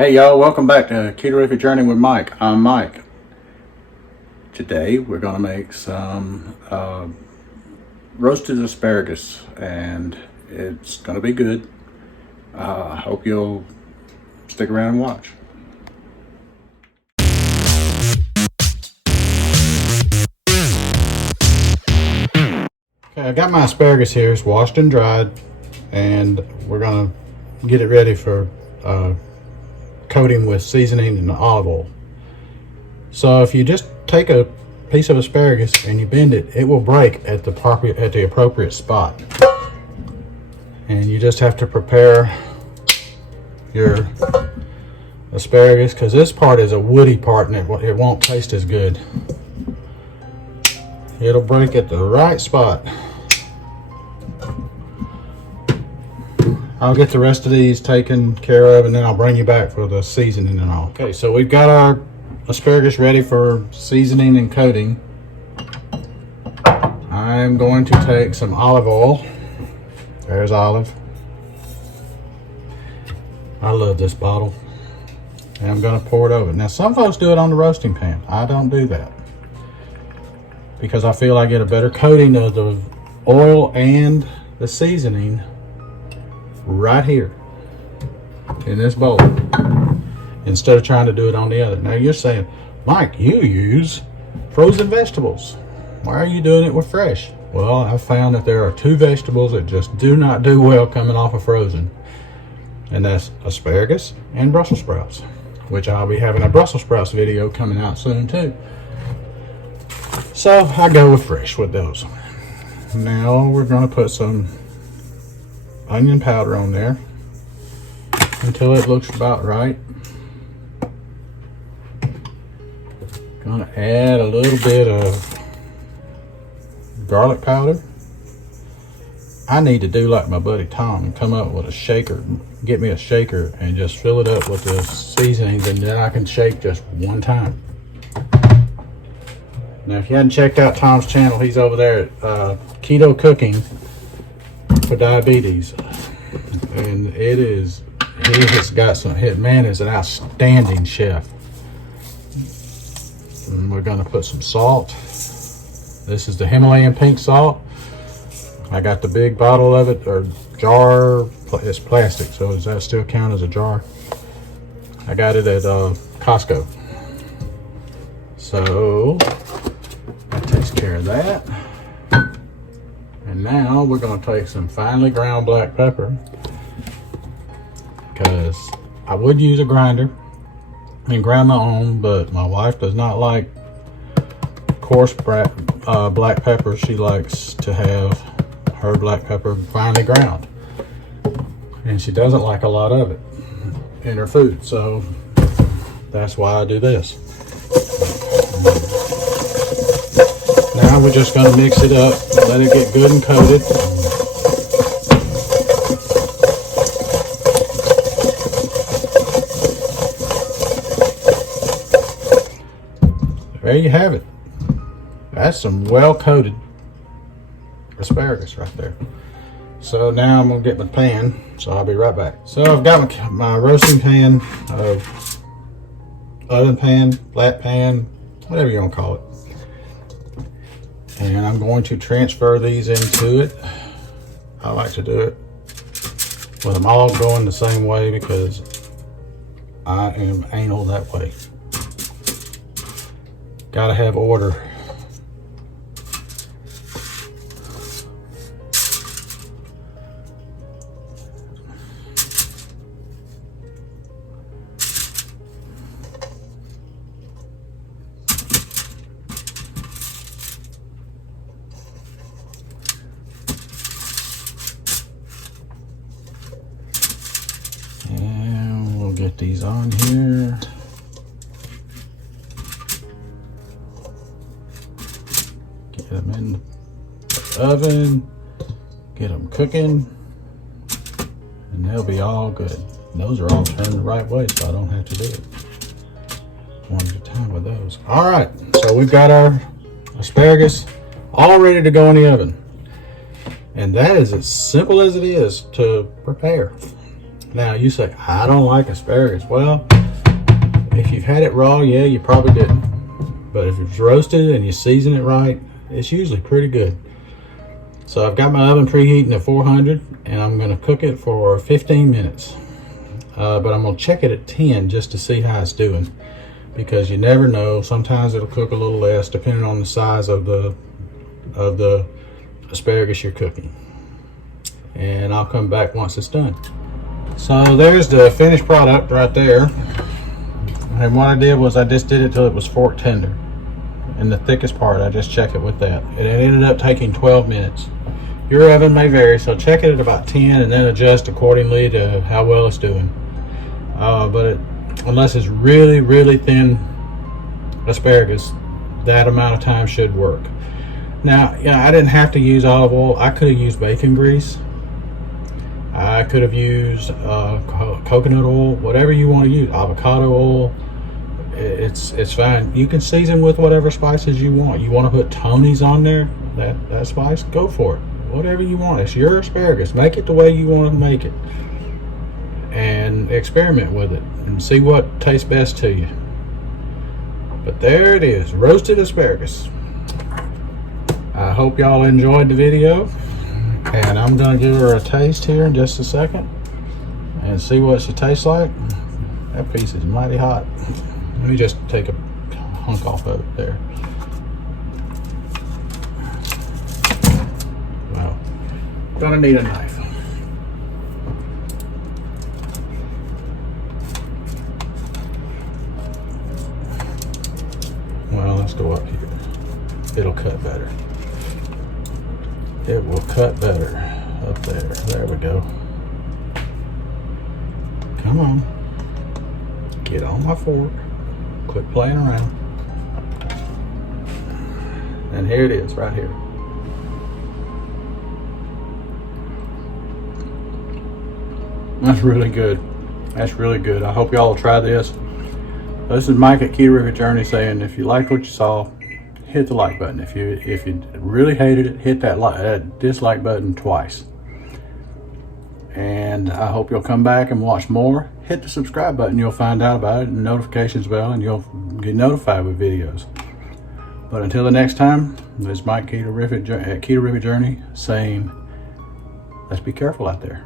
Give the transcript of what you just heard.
Hey y'all, welcome back to Keto Journey with Mike. I'm Mike. Today we're going to make some roasted asparagus and it's going to be good. I hope you'll stick around and watch. Okay, I got my asparagus here. It's washed and dried and we're going to get it ready for coating with seasoning and olive oil. So if you just take a piece of asparagus and you bend it, it will break at the appropriate spot. And you just have to prepare your asparagus, because this part is a woody part and it won't taste as good. It'll break at the right spot. I'll get the rest of these taken care of and then I'll bring you back for the seasoning and all. Okay, so we've got our asparagus ready for seasoning and coating. I'm going to take some olive oil. There's olive. I love this bottle. And I'm going to pour it over. Now some folks do it on the roasting pan. I don't do that, because I feel I get a better coating of the oil and the seasoning right here in this bowl instead of trying to do it on the other. Now you're saying, Mike, you use frozen vegetables. Why are you doing it with fresh? Well, I found that there are two vegetables that just do not do well coming off of frozen, and that's asparagus and Brussels sprouts, which I'll be having a Brussels sprouts video coming out soon too. So I go with fresh with those. Now we're going to put some onion powder on there until it looks about right. Gonna add a little bit of garlic powder. I need to do like my buddy Tom and come up with a shaker, get me a shaker and just fill it up with the seasonings, and then I can shake just one time. Now if you hadn't checked out Tom's channel, he's over there at Keto Cooking for Diabetes, and he has got some, man is an outstanding chef. And we're going to put some salt. This is the Himalayan pink salt. I got the big bottle of it, or jar. It's plastic, so does that still count as a jar? I got it at Costco. So that takes care of that. And now we're going to take some finely ground black pepper, because I would use a grinder and grind my own, but my wife does not like coarse black pepper. She likes to have her black pepper finely ground, and she doesn't like a lot of it in her food, so that's why I do this. Now we're just going to mix it up, let it get good and coated. There you have it. That's some well-coated asparagus right there. So now I'm going to get my pan, so I'll be right back. So I've got my roasting pan, oven pan, flat pan, whatever you want to call it. And I'm going to transfer these into it. I like to do it with them all going the same way because I am anal that way. Gotta have order. And we'll get these on here. Get them in the oven, get them cooking, and they'll be all good. And those are all turned the right way, so I don't have to do it one at a time with those. All right, so we've got our asparagus all ready to go in the oven. And that is as simple as it is to prepare. Now you say, I don't like asparagus. Well, if you've had it raw, yeah, you probably didn't. But if it's roasted and you season it right, it's usually pretty good. So I've got my oven preheating at 400 and I'm gonna cook it for 15 minutes. But I'm gonna check it at 10 just to see how it's doing. Because you never know, sometimes it'll cook a little less depending on the size of the asparagus you're cooking. And I'll come back once it's done. So there's the finished product right there. And what I did was I just did it till it was fork tender. And the thickest part, I just check it with that. And it ended up taking 12 minutes. Your oven may vary, so check it at about 10 and then adjust accordingly to how well it's doing. Unless it's really, really thin asparagus, that amount of time should work. Now, I didn't have to use olive oil. I could have used bacon grease. I could have used coconut oil, whatever you want to use, avocado oil. It's fine. You can season with whatever spices you want. You want to put Tony's on there, that spice, go for it. Whatever you want. It's your asparagus. Make it the way you want to make it. And experiment with it and see what tastes best to you. But there it is, roasted asparagus. I hope y'all enjoyed the video. And I'm going to give her a taste here in just a second and see what she tastes like. That piece is mighty hot. Let me just take a hunk off of it there. Wow. Gonna need a knife. Well, let's go up here. It'll cut better. It will cut better up there. There we go. Come on. Get on my fork. Quit playing around. And here it is, right here. That's really good. That's really good. I hope y'all will try this. This is Mike at Keto Rivet Journey saying, if you liked what you saw, hit the like button. If you really hated it, hit that dislike button twice. And I hope you'll come back and watch more. Hit the subscribe button. You'll find out about it, and notifications bell, and you'll get notified with videos. But until the next time, this is Mike at Keto Rivet Journey saying, let's be careful out there.